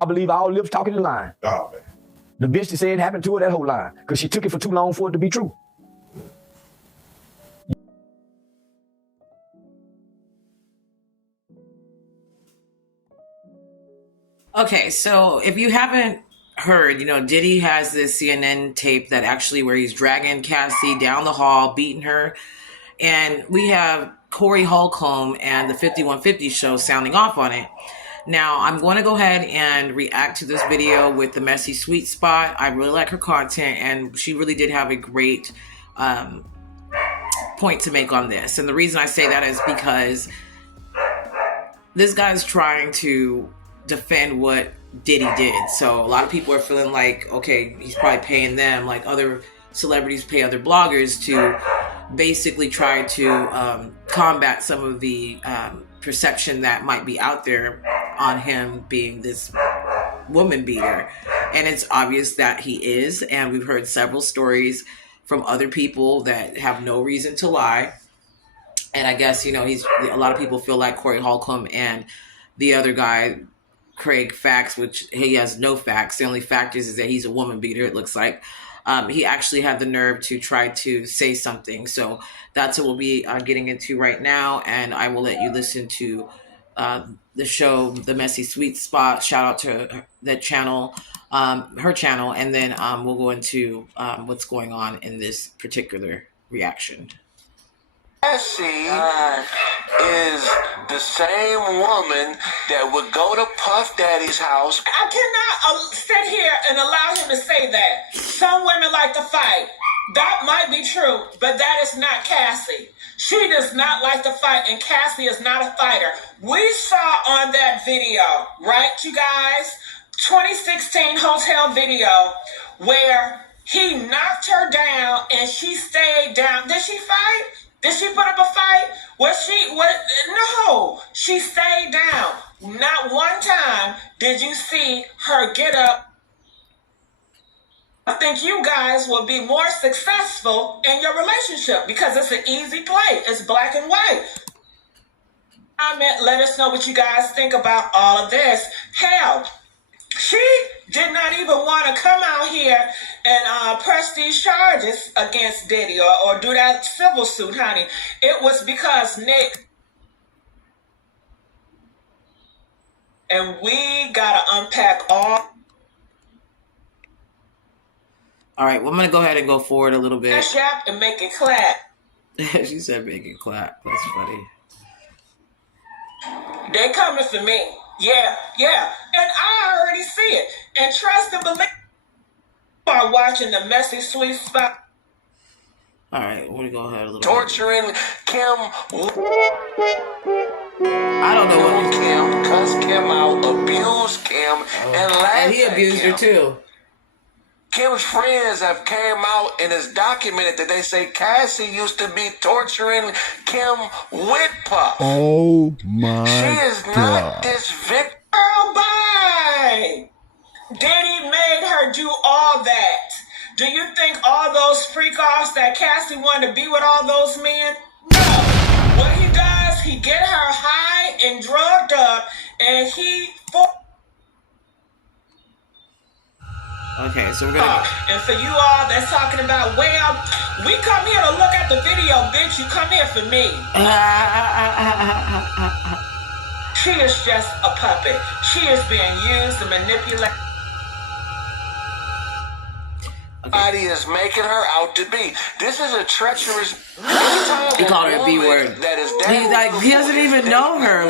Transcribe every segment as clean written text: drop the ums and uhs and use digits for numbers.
I believe all lips talking in line. Oh, man. The bitch that said it happened to her, that whole line. Because she took it for too long for it to be true. Okay, so if you haven't heard, Diddy has this CNN tape that actually where he's dragging Cassie down the hall, beating her. And we have Corey Holcomb and the 5150 show sounding off on it. Now, I'm going to go ahead and react to this video with the Messy Sweet Spot. I really like her content, and she really did have a great point to make on this. And the reason I say that is because this guy's trying to defend what Diddy did. So a lot of people are feeling like, okay, he's probably paying them like other celebrities pay other bloggers to basically try to combat some of the perception that might be out there on him being this woman beater. And it's obvious that he is. And we've heard several stories from other people that have no reason to lie. And I guess, a lot of people feel like Corey Holcomb and the other guy, Craig Facts, which he has no facts. The only fact is that he's a woman beater, it looks like. He actually had the nerve to try to say something. So that's what we'll be getting into right now. And I will let you listen to the show, The Messy Sweet Spot. Shout out to that channel, her channel. And then we'll go into what's going on in this particular reaction. Cassie is the same woman that would go to Puff Daddy's house. I cannot sit here and allow him to say that. Some women like to fight. That might be true, but that is not Cassie. She does not like to fight, and Cassie is not a fighter. We saw on that video, right, you guys? 2016 hotel video where he knocked her down and she stayed down. Did she fight? Did she put up a fight? No, she stayed down. Not one time did you see her get up. I think you guys will be more successful in your relationship because it's an easy play. It's black and white. Let us know what you guys think about all of this. Hell, she did not even want to come out here and press these charges against Diddy or do that civil suit, honey. It was because Nick. And we got to unpack all. All right, well, I'm going to go ahead and go forward a little bit. And make it clap. She said make it clap. That's funny. They coming for me. Yeah. And I already see it. And trust and believe. You are watching the Messy Sweet Spot. All right, we're going to go ahead a little Torturing Kim. I don't know what Kim, cuss Kim out, abuse Kim, and laugh and he abused her too. Kim's friends have came out and it's documented that they say Cassie used to be torturing Kim with Puff. Oh my God. She is not this victim. Girl, bye. Diddy made her do all that. Do you think all those freak-offs that Cassie wanted to be with all those men? No. What he does, he get her high and drugged up, and he... Okay, so we're gonna... And for you all that's talking about, well, we come here to look at the video, bitch. You come here for me. She is just a puppet. She is being used to manipulate. Somebody is making her out to be. This is a treacherous. He called her a B word. He doesn't even know her.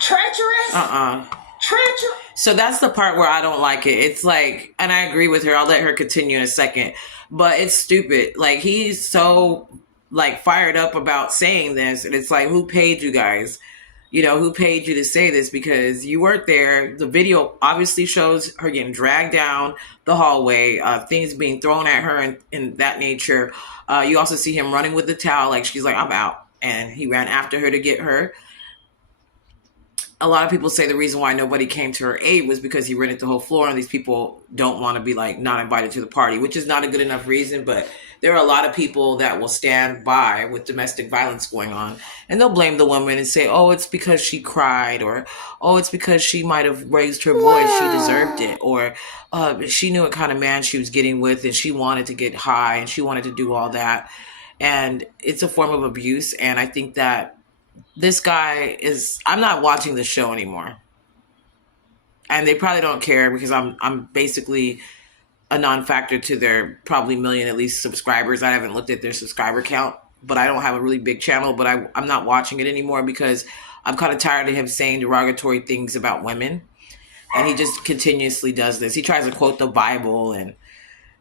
Treacherous? Treacherous? So that's the part where I don't like it. It's like, and I agree with her. I'll let her continue in a second. But it's stupid. Like, he's so, fired up about saying this. And it's like, who paid you guys? Who paid you to say this? Because you weren't there. The video obviously shows her getting dragged down the hallway, things being thrown at her and that nature. You also see him running with the towel. She's like, I'm out. And he ran after her to get her. a lot of people say the reason why nobody came to her aid was because he rented the whole floor and these people don't want to be like not invited to the party, which is not a good enough reason. But there are a lot of people that will stand by with domestic violence going on and they'll blame the woman and say, oh, it's because she cried, or, oh, it's because she might have raised her voice. She deserved it. Or she knew what kind of man she was getting with and she wanted to get high and she wanted to do all that. And it's a form of abuse. And I think that this guy is, I'm not watching the show anymore. And they probably don't care because I'm basically a non-factor to their probably million at least subscribers. I haven't looked at their subscriber count, but I don't have a really big channel, but I'm not watching it anymore because I'm kind of tired of him saying derogatory things about women. And he just continuously does this. He tries to quote the Bible and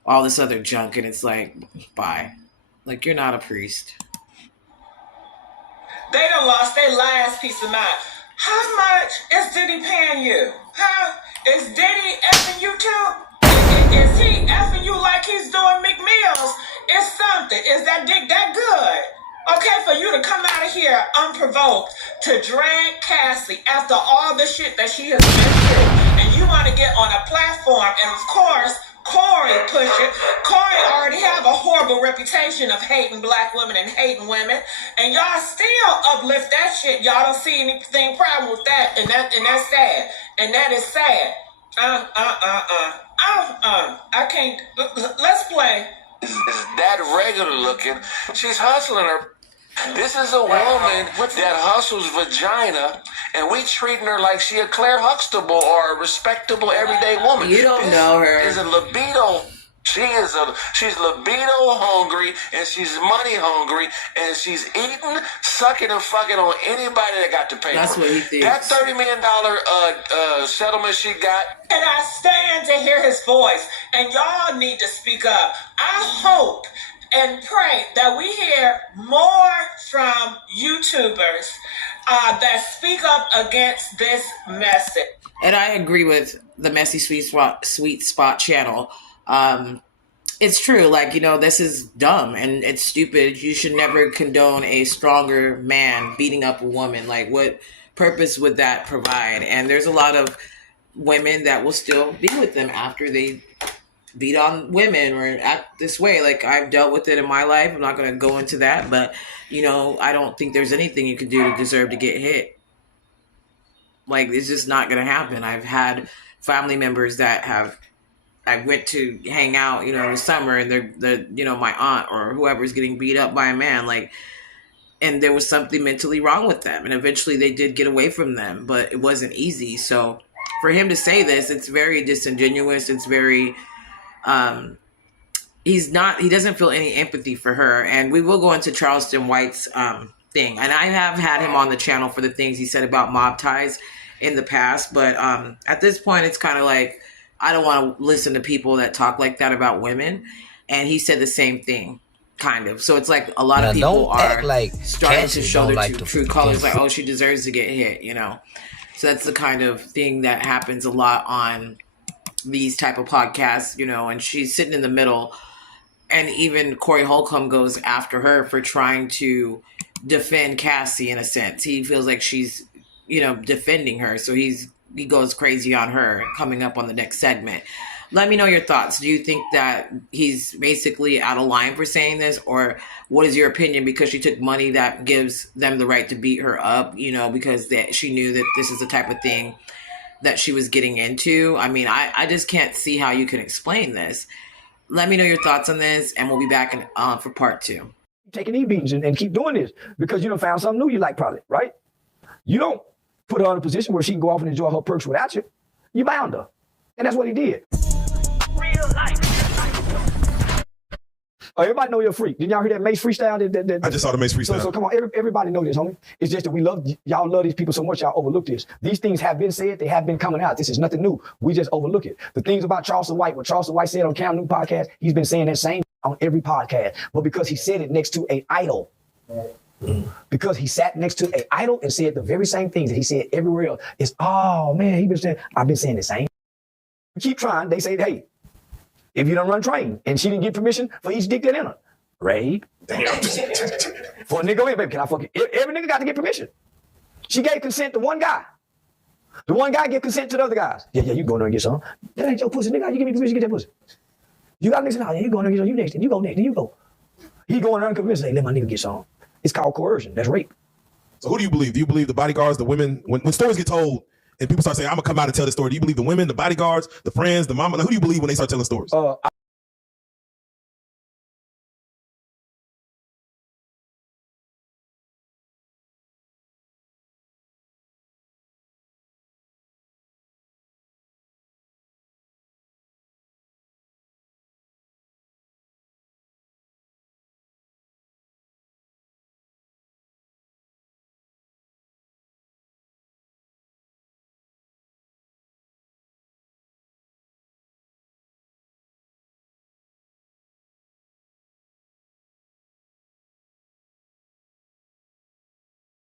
all this other junk. And it's like, bye. Like, you're not a priest. They done lost their last piece of mind. How much is Diddy paying you? Huh? Is Diddy effing you too? Is he effing you like he's doing McMills? It's something. Is that dick that good? Okay, for you to come out of here unprovoked to drag Cassie after all the shit that she has been through, and you want to get on a platform, and of course, Corey push it. Corey already have a horrible reputation of hating black women and hating women, and y'all still uplift that shit. Y'all don't see anything problem with that, and that's sad, and that is sad. I can't. Let's play. Is that regular looking? She's hustling her. This is a woman that hustles vagina, and we treating her like she a Claire Huxtable or a respectable everyday woman. You don't know her. Is a libido. She's libido hungry, and she's money hungry, and she's eating, sucking, and fucking on anybody that got to pay. That's her. what he thinks. That $30 million settlement she got. And I stand to hear his voice, and y'all need to speak up. I hope and pray that we hear more from YouTubers that speak up against this message. And I agree with the Messy Sweet Spot channel. It's true. Like, you know, this is dumb and it's stupid. You should never condone a stronger man beating up a woman. Like, what purpose would that provide? And there's a lot of women that will still be with them after they beat on women or act this way. Like, I've dealt with it in my life. I'm not going to go into that, but, you know, I don't think there's anything you can do to deserve to get hit. Like, it's just not going to happen. I've had family members that I went to hang out, you know, in the summer, and they're, you know, my aunt or whoever's getting beat up by a man, like, and there was something mentally wrong with them. And eventually they did get away from them, but it wasn't easy. So for him to say this, it's very disingenuous. It's very, he doesn't feel any empathy for her. And we will go into Charleston White's thing. And I have had him on the channel for the things he said about mob ties in the past. But at this point, it's kind of like, I don't want to listen to people that talk like that about women. And he said the same thing, kind of. So it's like a lot of people are like starting to show their true colors. Like, oh, she deserves to get hit, you know. So that's the kind of thing that happens a lot on these type of podcasts, you know. And she's sitting in the middle. And even Corey Holcomb goes after her for trying to defend Cassie in a sense. He feels like she's, you know, defending her. So he goes crazy on her coming up on the next segment. Let me know your thoughts. Do you think that he's basically out of line for saying this? Or what is your opinion? Because she took money that gives them the right to beat her up, you know, because she knew that this is the type of thing that she was getting into. I mean, I just can't see how you can explain this. Let me know your thoughts on this, and we'll be back for part 2. Taking these beatings and keep doing this because you done found something new you like, probably, right? You don't put her in a position where she can go off and enjoy her perks without you. You bound her. And that's what he did. Real life. Oh, everybody know you're a freak. Did y'all hear that Mace freestyle? I just saw the Mace freestyle. So come on, everybody know this, homie. It's just that y'all love these people so much, y'all overlook this. These things have been said, they have been coming out. This is nothing new. We just overlook it. The things about Charleston White, what Charleston White said on Cam Newton podcast, he's been saying that same on every podcast. But because he said it next to an idol, because he sat next to an idol and said the very same things that he said everywhere else, it's, oh man, I've been saying the same. Keep trying. They say, hey, if you don't run train and she didn't get permission for each dick that in her, rape. For a nigga, wait, baby, can I fuck you? Every nigga got to get permission. She gave consent to one guy. The one guy give consent to the other guys. Yeah, you go in there and get some. That ain't your pussy, nigga. You give me permission to get that pussy. You got next? No, yeah, you go in there and get some. You next, and you go next, and you go. He go in there and convince, hey, let my nigga get some. It's called coercion. That's rape. So who do you believe? Do you believe the bodyguards, the women? When stories get told and people start saying, I'm gonna come out and tell this story, do you believe the women, the bodyguards, the friends, the mama? Like, who do you believe when they start telling stories?